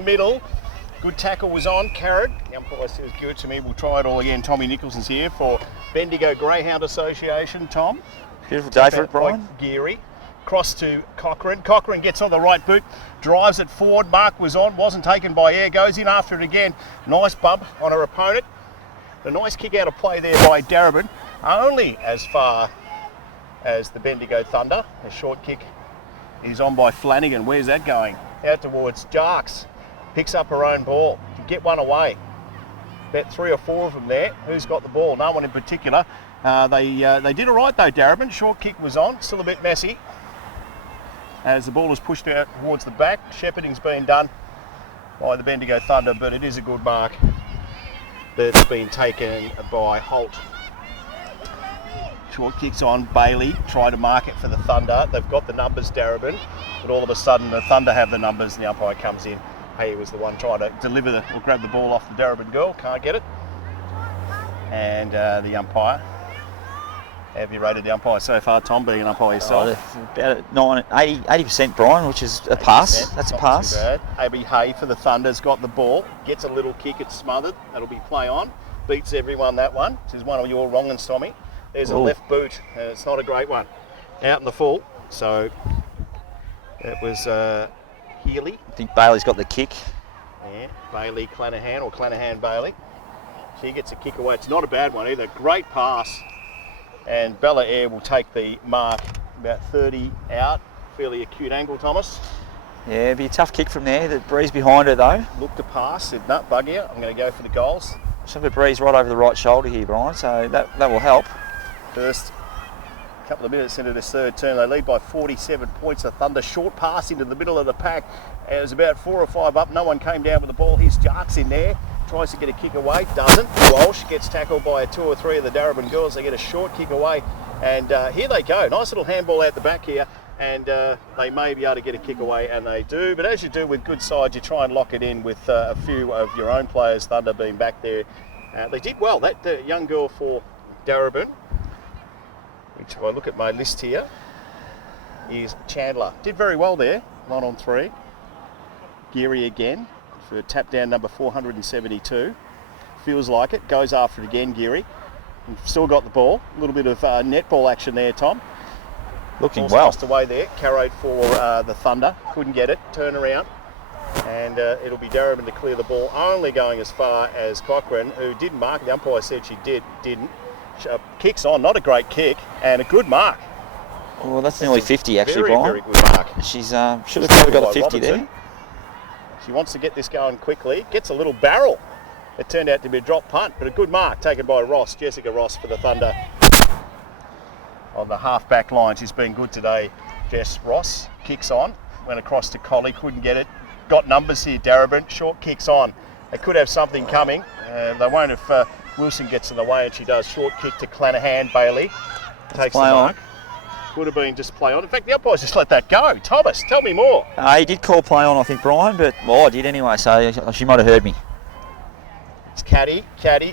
Middle. Good tackle was on. Carrot. The umpire says give it to me. We'll try it all again. Tommy Nicholson's here for Bendigo Greyhound Association. Tom. Beautiful day for it, Brian. Geary. Cross to Cochrane. Cochrane gets on the right boot. Drives it forward. Mark was on. Wasn't taken by air. Goes in after it again. Nice bump on her opponent. A nice kick out of play there by Darebin. Only as far as the Bendigo Thunder. A short kick is on by Flanagan. Where's that going? Out towards Jarks. Picks up her own ball. Can get one away. About 3 or 4 of them there. Who's got the ball? No one in particular. They did all right though, Darebin. Short kick was on. Still a bit messy. As the ball is pushed out towards the back. Shepherding's been done by the Bendigo Thunder, but it is a good mark that's been taken by Holt. Short kicks on. Bailey try to mark it for the Thunder. They've got the numbers, Darebin, but all of a sudden the Thunder have the numbers and the umpire comes in. He was the one trying to deliver or grab the ball off the Darebin girl. Can't get it. And the umpire. Have you rated the umpire so far, Tom, being an umpire yourself? About 80%, Brian, which is a pass. That's a pass. Too bad. Abby Hay for the Thunder's got the ball. Gets a little kick. It's smothered. That'll be play on. Beats everyone, that one. This is one of your wrong ones, Tommy. There's a left boot. It's not a great one. Out in the full. So that was Healy. I think Bailey's got the kick. Yeah, Bailey Clanahan or Clanahan Bailey. She gets a kick away. It's not a bad one either. Great pass. And Bella Air will take the mark about 30 out. Fairly acute angle, Thomas. Yeah, it'd be a tough kick from there. The breeze behind her though. Look to pass. Said, no, bug you. I'm going to go for the goals. Some of the breeze right over the right shoulder here, Brian. So that will help. First couple of minutes into this third term, they lead by 47 points. The Thunder short pass into the middle of the pack. It was about 4 or 5 up. No one came down with the ball. Here's Jarks in there. Tries to get a kick away. Doesn't. Walsh gets tackled by 2 or 3 of the Darebin girls. They get a short kick away. And here they go. Nice little handball out the back here. And they may be able to get a kick away, and they do. But as you do with good sides, you try and lock it in with a few of your own players, Thunder being back there. They did well. That young girl for Darebin, which I look at my list here, is Chandler. Did very well there, 1 on 3. Geary again for tap down number 472. Feels like it. Goes after it again, Geary. Still got the ball. A little bit of netball action there, Tom. Looking Ball's well. Tossed away there. Carried for the Thunder. Couldn't get it. Turn around. And it'll be Darebin to clear the ball. Only going as far as Cochrane, who did mark. The umpire said she didn't. Kicks on. Not a great kick. And a good mark. Well, that's nearly 50 actually, very, Brian. Very good mark. She's should have probably got a 50 Robertson. there. She wants to get this going quickly. Gets a little barrel. It turned out to be a drop punt, but a good mark taken by Ross, Jessica Ross for the Thunder. On the half-back line, she's been good today. Jess Ross kicks on, went across to Collie, couldn't get it. Got numbers here, Darebin, short kicks on. They could have something coming. They won't if Wilson gets in the way, and she does. Short kick to Clanahan, Bailey. Takes the mark. Would have been just play on. In fact, the umpires just let that go. Thomas, tell me more. He did call play on, I think, Brian, but I did anyway, so she might have heard me. It's Caddy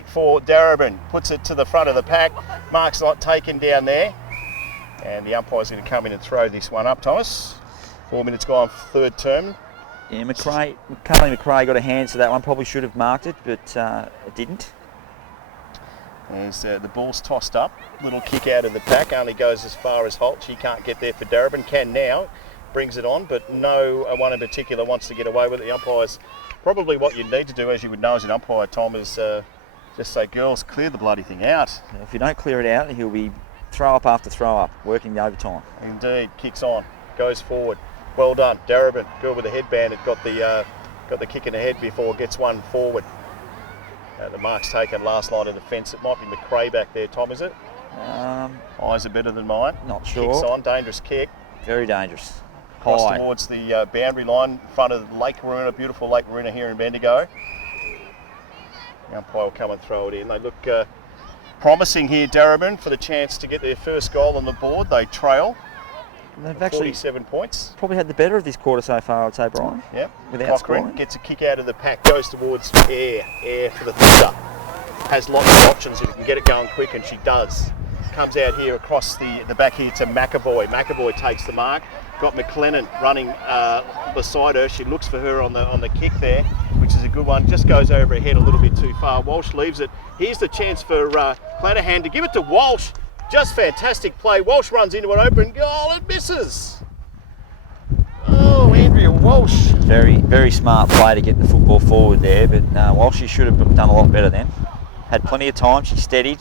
for Darebin. Puts it to the front of the pack. Mark's not taken down there. And the umpire's going to come in and throw this one up, Thomas. 4 minutes gone for third term. Yeah, Carly McRae got a hand to that one. Probably should have marked it, but it didn't. As the ball's tossed up. Little kick out of the pack. Only goes as far as Holt. She can't get there for Darebin. Can now. Brings it on, but no one in particular wants to get away with it. The umpire's probably what you need to do, as you would know as an umpire, Tom, is just say, girls, clear the bloody thing out. If you don't clear it out, he'll be throw up after throw up, working the overtime. Indeed, kicks on, goes forward. Well done, Darebin. Girl with the headband had got the kick in the head before, gets one forward. The mark's taken last line of defence. It might be McRae back there, Tom, is it? Eyes are better than mine. Not sure. Kicks on, dangerous kick. Very dangerous. Cross towards the boundary line in front of Lake Waruna, beautiful Lake Waruna here in Bendigo. The umpire will come and throw it in. They look promising here, Darebin, for the chance to get their first goal on the board. They trail. They've actually 47 points. Probably had the better of this quarter so far, I'd say, Brian. Yep. Without Cochrane scoring. Gets a kick out of the pack, goes towards Air for the Thunder. Has lots of options if you can get it going quick, and she does. comes out here across the back here to McAvoy. McAvoy takes the mark. Got McLennan running beside her. She looks for her on the kick there, which is a good one. Just goes over her head a little bit too far. Walsh leaves it. Here's the chance for Clanahan to give it to Walsh. Just fantastic play. Walsh runs into an open goal and misses. Oh, Andrea Walsh. Very, very smart play to get the football forward there, but Walsh, she should have done a lot better then. Had plenty of time, she steadied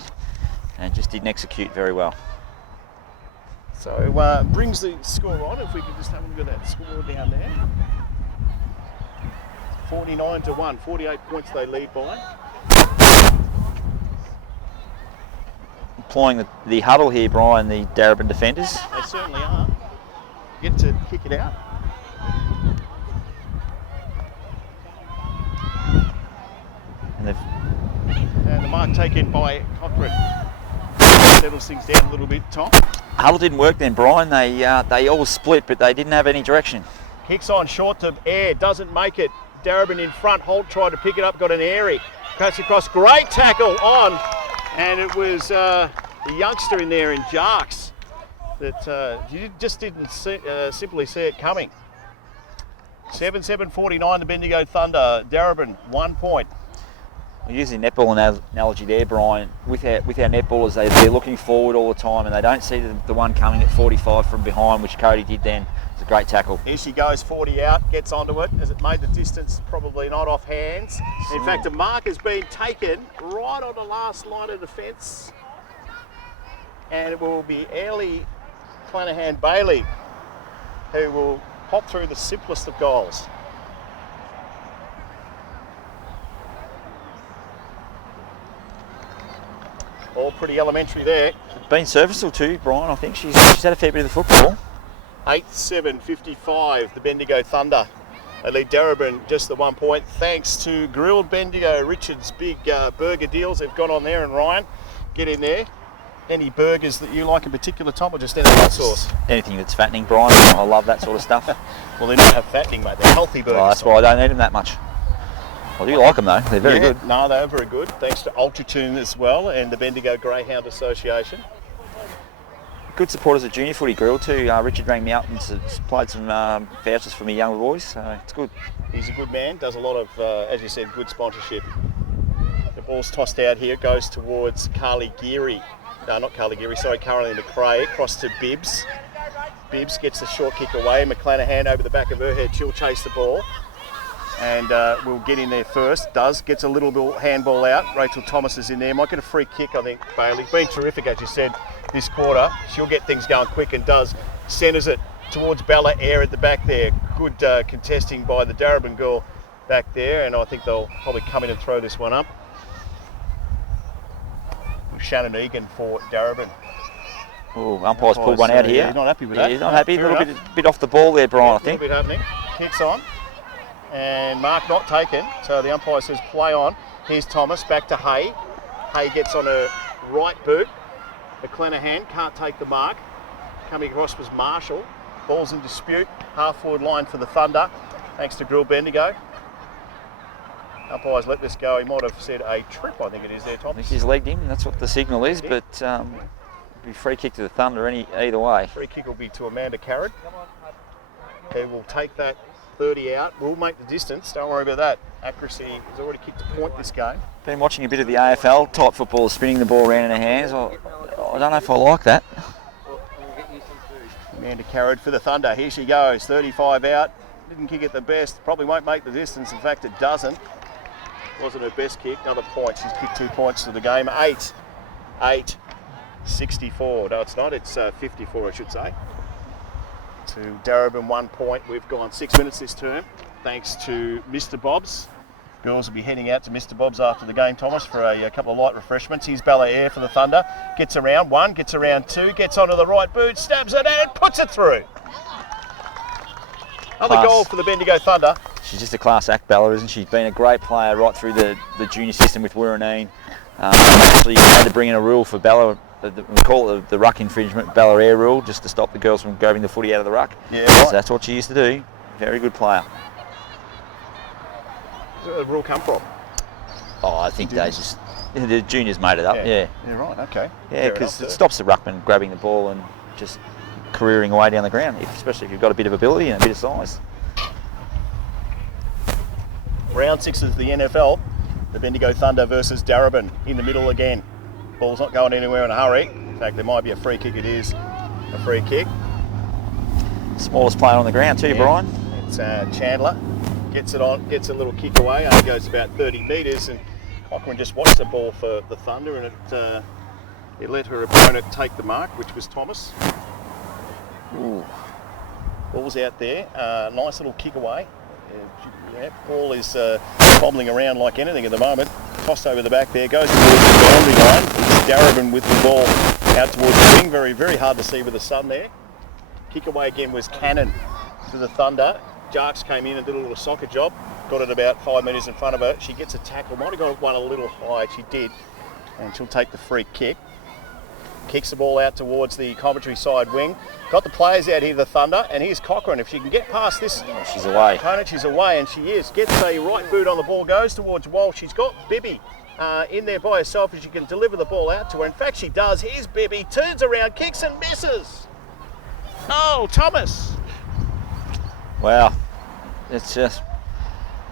and just didn't execute very well. So brings the score on, if we could just have a look at that score down there. 49-1, 48 points they lead by. Employing the huddle here, Brian, the Darebin defenders. They certainly are. Get to kick it out. And the mark taken by Cochrane. Settles things down a little bit, Tom. Huddle didn't work then, Brian. They all split, but they didn't have any direction. Kicks on short to Air, doesn't make it. Darebin in front. Holt tried to pick it up, got an airy. Cuts across, great tackle on. And it was the youngster in there in Jarks that you just didn't simply see it coming. 7-7-49, the Bendigo Thunder. Darebin, 1 point. We're using netball analogy there, Brian. With our netballers, they're looking forward all the time and they don't see the one coming at 45 from behind, which Cody did then. It's a great tackle. Here she goes, 40 out, gets onto it. Has it made the distance? Probably not, off hands. In fact, a mark has been taken right on the last line of defence. And it will be Ellie Clanahan Bailey who will pop through the simplest of goals. All pretty elementary there. Been serviceable too, Brian. I think she's had a fair bit of the football. 8-7-55, the Bendigo Thunder. They lead Darebin just the 1 point. Thanks to Grilled Bendigo, Richard's big burger deals. They've gone on there, and Ryan, get in there. Any burgers that you like in particular, Tom, or just anything sauce? Anything that's fattening, Brian. I love that sort of stuff. Well, they don't have fattening, mate. They're healthy burgers. Well, that's why I don't eat them that much. I do like them though. They're very good. No, they're very good. Thanks to Ultratune as well and the Bendigo Greyhound Association. Good supporters of junior footy grill too. Richard rang me up and played some vouchers for me younger boys, so it's good. He's a good man. Does a lot of, as you said, good sponsorship. The ball's tossed out here. Goes towards Carly Geary. No, not Carly Geary. Sorry, Caroline McRae. Across to Bibbs. Bibbs gets the short kick away. McClanahan over the back of her head. She'll chase the ball. And we'll get in there first. Gets a little bit handball out. Rachel Thomas is in there. Might get a free kick, I think, Bailey. Been terrific, as you said, this quarter. She'll get things going quick and does. Centres it towards Bella Air at the back there. Good contesting by the Darebin girl back there. And I think they'll probably come in and throw this one up. Shannon Egan for Darebin. Oh, umpire's pulled one out here. He's not happy with that. He's not happy. A little bit off the ball there, Brian, I think. A little bit happening. Kicks on. And mark not taken, so the umpire says play on. Here's Thomas, back to Hay. Hay gets on her right boot. McClanahan can't take the mark. Coming across was Marshall. Ball's in dispute. Half forward line for the Thunder, thanks to Grill Bendigo. Umpire's let this go. He might have said a trip, I think it is there, Thomas. I think he's legged him, that's what the signal is, but it'll be free kick to the Thunder either way. Free kick will be to Amanda Carrad. Who will take that 30 out, will make the distance, don't worry about that. Accuracy has already kicked a point this game. Been watching a bit of the AFL type football, spinning the ball around in their hands. I don't know if I like that. Amanda Carrad for the Thunder, here she goes, 35 out, didn't kick it the best, probably won't make the distance, in fact it doesn't. Wasn't her best kick, another point, she's kicked 2 points to the game. 8-64, no it's not, it's 54 I should say. To Darebin 1 point. We've gone 6 minutes this term, thanks to Mr. Bob's. Girls will be heading out to Mr. Bob's after the game, Thomas, for a couple of light refreshments. Here's Bella Air for the Thunder. Gets around one, gets around two, gets onto the right boot, stabs it and puts it through. Another goal for the Bendigo Thunder. She's just a class act, Bella, isn't she? She's been a great player right through the junior system with Wirraneen. Actually had to bring in a rule for Bella. We call it the ruck infringement, Bella Air rule, just to stop the girls from grabbing the footy out of the ruck. Yeah, right. So that's what she used to do. Very good player. Where did the rule come from? Oh, I think they The juniors made it up, yeah. Yeah, right, okay. Yeah, because it stops the ruckman grabbing the ball and just careering away down the ground, especially if you've got a bit of ability and a bit of size. Round 6 of the NFL, the Bendigo Thunder versus Darebin in the middle again. Ball's not going anywhere in a hurry. In fact, there might be a free kick. It is a free kick. Smallest player on the ground too, Brian. It's Chandler. Gets it on, gets a little kick away, only goes about 30 metres, and Cochrane just watched the ball for the Thunder, and it let her opponent take the mark, which was Thomas. Ooh. Ball's out there. Nice little kick away. Yeah, ball is bobbling around like anything at the moment. Tossed over the back there, goes towards the boundary line. It's Darebin with the ball out towards the wing. Very, very hard to see with the sun there. Kick away again was Cannon to the Thunder. Jarks came in and did a little soccer job. Got it about 5 metres in front of her. She gets a tackle. Might have got one a little high. She did. And she'll take the free kick. Kicks the ball out towards the commentary side wing. Got the players out here, the Thunder, and here's Cochrane. If she can get past this she's away. opponent, she's away, and she is. Gets a right boot on the ball, goes towards Walsh. She's got Bibby in there by herself, and she can deliver the ball out to her. In fact, she does. Here's Bibby, turns around, kicks and misses. Oh, Thomas. Wow. It's just,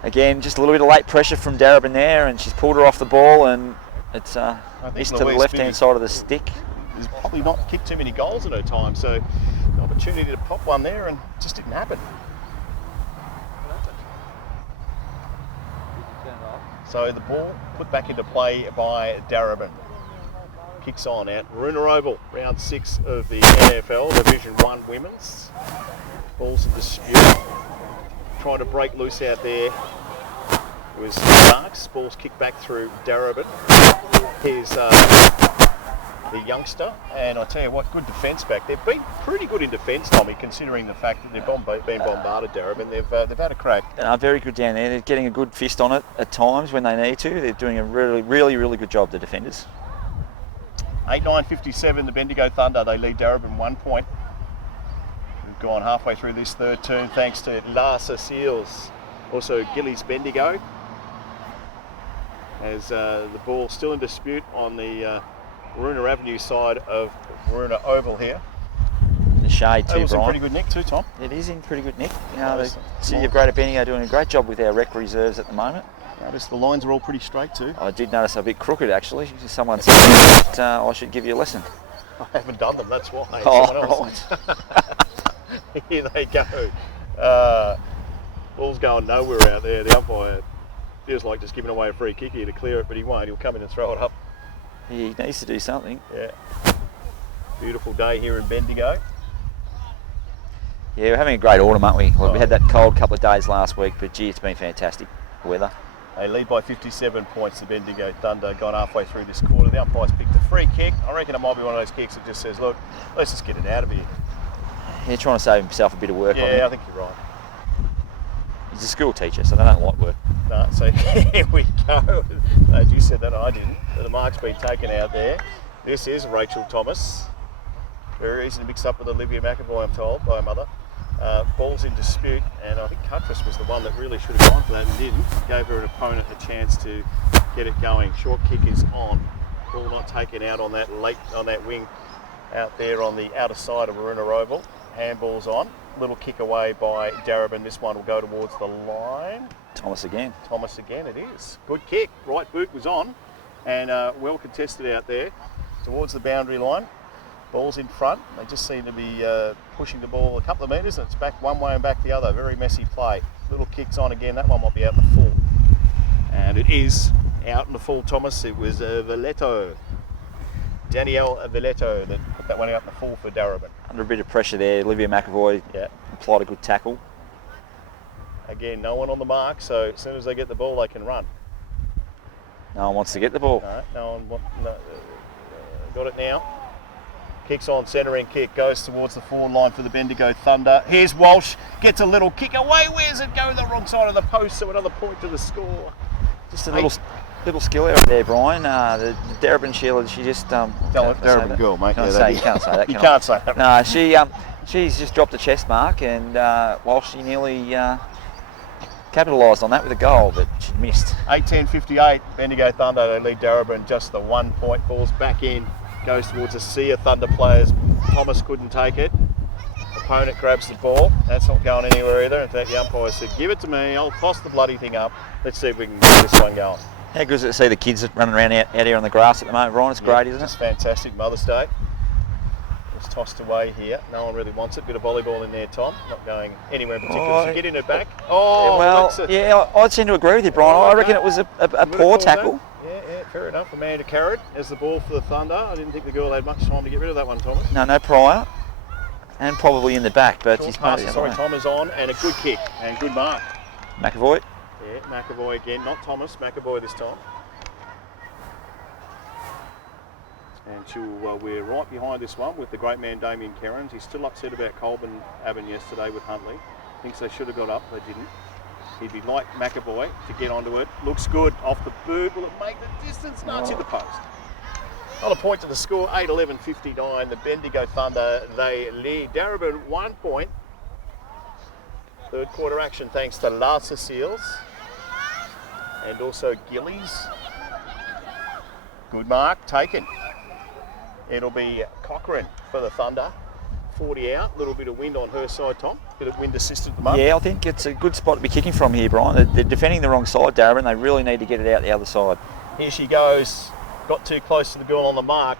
again, just a little bit of late pressure from Darebin there, and she's pulled her off the ball, and it's missed to the left-hand side of the stick. Has probably not kicked too many goals in her time, so an opportunity to pop one there, and it just didn't happen. So the ball put back into play by Darebin. Kicks on out. Maruna Oval, round 6 of the NFL, Division 1 Women's. Ball's in dispute. Trying to break loose out there. It was Starks. Ball's kicked back through Darebin. Here's the youngster, and I tell you what, good defence back. They've been pretty good in defence, Tommy, considering the fact that they've been bombarded, Darebin. They've had a crack. Very good down there. They're getting a good fist on it at times when they need to. They're doing a really good job, the defenders. 8-9-57, the Bendigo Thunder. They lead Darebin 1 point. We've gone halfway through this third term thanks to Larsa Seals. Also Gillies Bendigo. As the ball still in dispute on the Maruna Avenue side of Maruna Oval here. In the shade too, It was in Brian. pretty good nick too, Tom. It is in pretty good nick. You know, the City of Greater Bendigo are doing a great job with our rec reserves at the moment. Notice the lines are all pretty straight too. I did notice a bit crooked actually. Someone said that I should give you a lesson. I haven't done them, that's why. Oh, right. Here they go. Ball's going nowhere out there. The umpire feels like just giving away a free kick here to clear it, but he won't. He'll come in and throw it up. He needs to do something. Yeah. Beautiful day here in Bendigo. Yeah, we're having a great autumn, aren't we? We had that cold couple of days last week, but gee, it's been fantastic weather. They lead by 57 points, the Bendigo Thunder, gone halfway through this quarter. The umpire's picked a free kick. I reckon it might be one of those kicks that just says, look, let's just get it out of here. He's trying to save himself a bit of work on it. Yeah, I think you're right. He's a school teacher, so they don't like work. No, so here we go. No, you said that, I didn't. The mark's been taken out there. This is Rachel Thomas. Very easy to mix up with Olivia McAvoy, I'm told, by her mother. Ball's in dispute, and I think Cutlass was the one that really should have gone for that and didn't. Gave her opponent a chance to get it going. Short kick is on. Ball not taken out on that wing out there on the outer side of Maruna Oval. Handball's on. Little kick away by Darebin. This one will go towards the line. Thomas again, it is. Good kick. Right boot was on, and well contested out there towards the boundary line. Ball's in front. They just seem to be pushing the ball a couple of metres, and it's back one way and back the other. Very messy play. Little kicks on again. That one might be out in the full. And it is out in the full, Thomas. It was Valletto. Danielle Valletto that put that one out in the full for Darebin. under a bit of pressure there. Olivia McAvoy applied a good tackle. Again, no one on the mark, so as soon as they get the ball, they can run. No one wants to get the ball. No one got it now. Kicks on, centering kick, goes towards the forward line for the Bendigo Thunder. Here's Walsh, gets a little kick away. Where's it go? The wrong side of the post, so another point to the score. Just a little skill error there, Brian. The Darebin Sheila, she just... Darebin girl, mate. You can't say that. You can't say that. No, she's just dropped a chest mark, and Walsh, she nearly capitalised on that with a goal, but she missed. 8:10:58. Bendigo Thunder, they lead Darebin just the 1 point. Ball's back in, goes towards a sea of Thunder players. Thomas couldn't take it. Opponent grabs the ball. That's not going anywhere either. In fact, the umpire said, "Give it to me. I'll toss the bloody thing up. Let's see if we can get this one going." How good is it to see the kids running around out here on the grass at the moment, Brian? It's great, isn't it? It's fantastic. Mother's Day. It's tossed away here. No one really wants it. Bit of volleyball in there, Tom. Not going anywhere in particular. So get in it back. Oh, well, yeah, I'd tend to agree with you, Brian. I reckon it was a poor tackle. Yeah, fair enough. Amanda Carrot as the ball for the Thunder. I didn't think the girl had much time to get rid of that one, Thomas. No prior. And probably in the back, but Short she's pass, Tom is on, and a good kick, and good mark. McAvoy. Yeah, McAvoy again, not Thomas, McAvoy this time. And we're right behind this one with the great man Damien Kerrins. He's still upset about Colburn Abbon yesterday with Huntley. Thinks they should have got up, they didn't. He'd be like McAvoy to get onto it. Looks good, off the boot. Will it make the distance? No, it's in the post. Another point to the score, 8:11:59. The Bendigo Thunder, they lead Darebin 1 point. Third quarter action thanks to La Ceciles and also Gillies. Good mark, taken. It'll be Cochrane for the Thunder. 40 out, little bit of wind on her side, Tom. Bit of wind assist at the moment. Yeah, I think it's a good spot to be kicking from here, Brian. They're defending the wrong side, Darebin. They really need to get it out the other side. Here she goes. Got too close to the girl on the mark,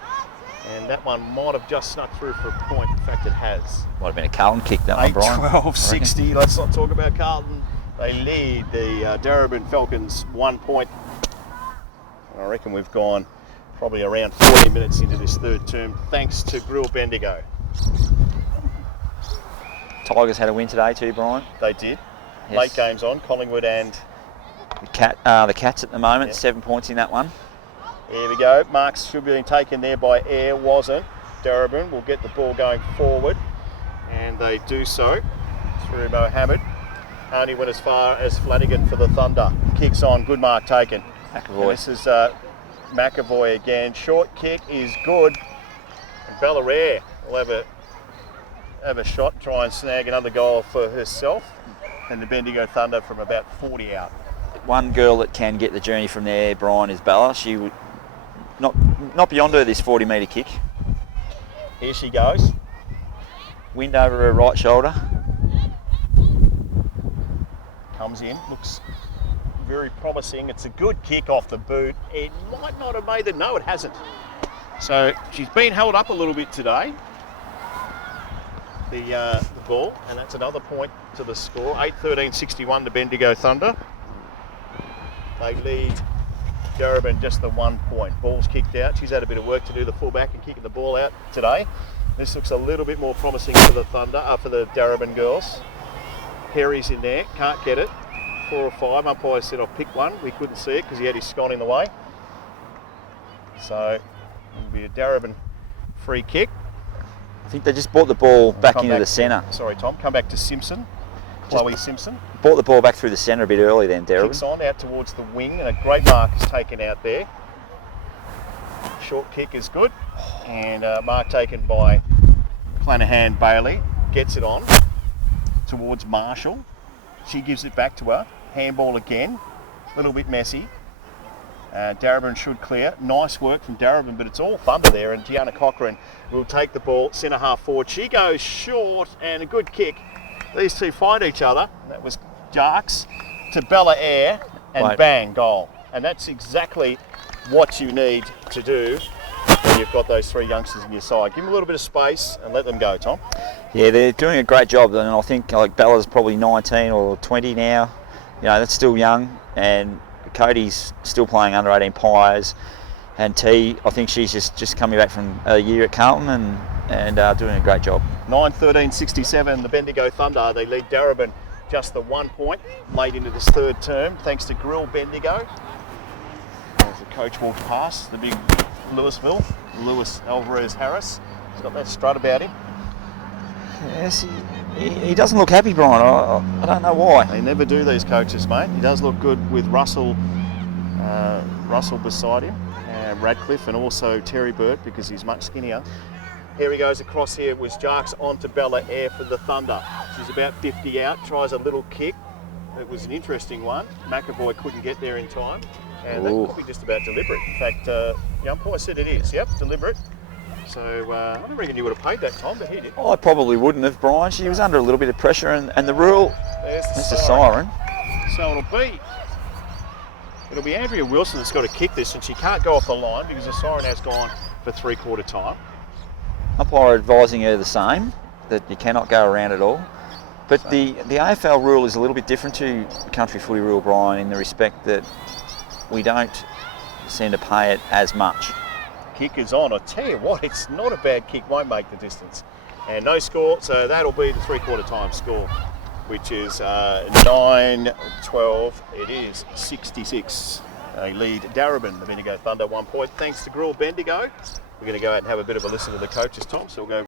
and that one might have just snuck through for a point. In fact, it has. Might have been a Carlton kick, that one, Brian. 8:12:60. Let's not talk about Carlton. They lead the Darebin Falcons 1 point. I reckon we've gone probably around 40 minutes into this third term, thanks to Grill Bendigo. Tigers had a win today too, Brian. They did. Yes. Late games on, Collingwood and... The Cats at the moment, yep. 7 points in that one. Here we go. Marks should be being taken there by Air, wasn't. Darebin will get the ball going forward, and they do so through Mohammed. Only went as far as Flanagan for the Thunder. Kicks on, good mark taken. McAvoy. And this is McAvoy again. Short kick is good. And Ballarat will have a shot, try and snag another goal for herself. And the Bendigo Thunder from about 40 out. One girl that can get the journey from there, Brian, is Bella. She would not beyond her this 40-metre kick. Here she goes. Wind over her right shoulder. Comes in, looks very promising. It's a good kick off the boot. It might not have made the... No, it hasn't. So she's been held up a little bit today, the ball, and that's another point to the score. 8:13:61 to Bendigo Thunder. They lead Darebin just the 1 point. Ball's kicked out. She's had a bit of work to do, the fullback, and kicking the ball out today. This looks a little bit more promising for the Thunder, for the Darebin girls. Perry's in there, can't get it. 4 or 5. Umpire said I'll pick one. We couldn't see it because he had his scone in the way. So it'll be a Darebin free kick. I think they just brought the ball back into the centre. Sorry, Tom. Come back to Simpson. Chloe Simpson. Brought the ball back through the centre a bit early then, Darebin. Kicks on out towards the wing, and a great mark is taken out there. Short kick is good, and mark taken by Clanahan Bailey. Gets it on towards Marshall. She gives it back to her. Handball again. A little bit messy. Darebin should clear. Nice work from Darebin, but it's all Thunder there, and Gianna Cochrane will take the ball centre half forward. She goes short, and a good kick. These two find each other. That was Jarks to Bella Air, and bang, goal. And that's exactly what you need to do when you've got those three youngsters in your side. Give them a little bit of space and let them go, Tom. Yeah, they're doing a great job, and I think like Bella's probably 19 or 20 now. You know, that's still young, and Cody's still playing under 18 Pies, and T, I think she's just coming back from a year at Carlton and doing a great job. 9:13:67, the Bendigo Thunder, they lead Darebin just the 1 point late into this third term, thanks to Grill Bendigo. As the coach walks past, the big Lewis Alvarez Harris. He's got that strut about him. Yes, he doesn't look happy, Brian. I don't know why. They never do, these coaches, mate. He does look good with Russell beside him, Radcliffe, and also Terry Burt, because he's much skinnier. Here he goes across here with Jarks onto Bella Air for the Thunder. She's about 50 out, tries a little kick, it was an interesting one. McAvoy couldn't get there in time, and Ooh. that's probably just about deliberate. In fact, the umpire said it is. Yep, deliberate. So I don't reckon you would have paid that time, but he did. I probably wouldn't have, Brian. She was under a little bit of pressure, and the rule. There's The siren. So it'll be Andrea Wilson that's got to kick this, and she can't go off the line because the siren has gone for 3/4 time. Umpire advising her the same, that you cannot go around at all. But the AFL rule is a little bit different to country footy rule, Brian, in the respect that we don't seem to pay it as much. Kick is on. I tell you what, it's not a bad kick, won't make the distance. And no score, so that'll be the 3/4 time score, which is 9-12. It is 66. They lead Darebin, the Bendigo Thunder, 1 point. Thanks to Bendigo. We're going to go out and have a bit of a listen to the coaches, Tom, so we'll go